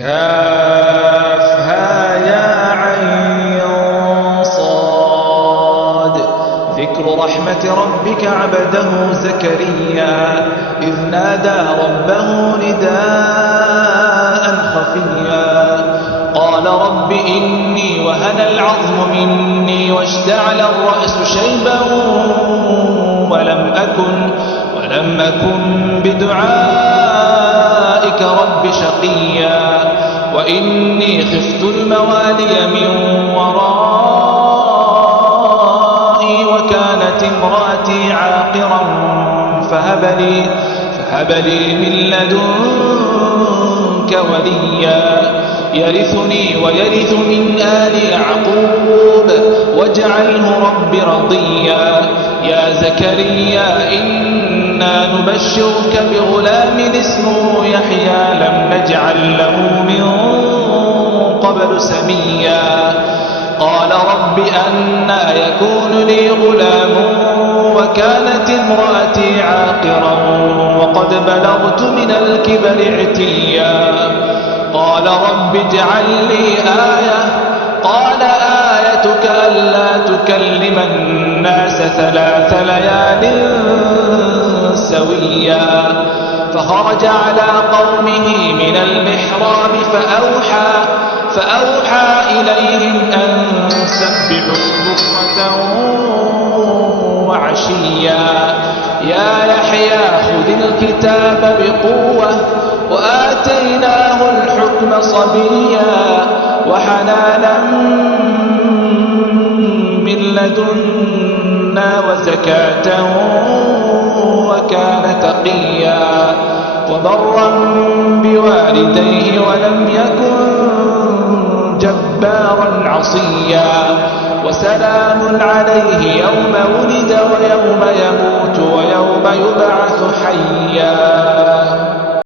كافها يا عين صاد. ذكر رحمة ربك عبده زكريا إذ نادى ربه نداء خفيا قال رب إني وهن العظم مني واشتعل الرأس شيبا ولم أكن بدعائك رب شقيا وإني خفت الموالي من ورائي وكانت امرأتي عاقرا فهب لي من لدنك وليا يرثني ويرث من آل يعقوب واجعله رب رضيا يا زكريا إنا نبشرك بغلام اسمه يحيى لم نجعل له من قبل سميا قال رب أنى يكون لي غلام وكانت امرأتي عاقرا وقد بلغت من الكبر عتيا قال رب اجعل لي آية قال آيتك ألا تكلم الناس 3 ليال سويا فخرج على قومه من المحراب فأوحى إليهم أن سبحوا بكرة وعشيا يا يحيى خذ الكتاب بقوة وآتيناه الحكم صبيا وحنانا من لدنا وزكاة وكان تقيا وبرا بوالديه ولم يكن جبارا عصيا وسلام عليه يوم ولد ويوم يموت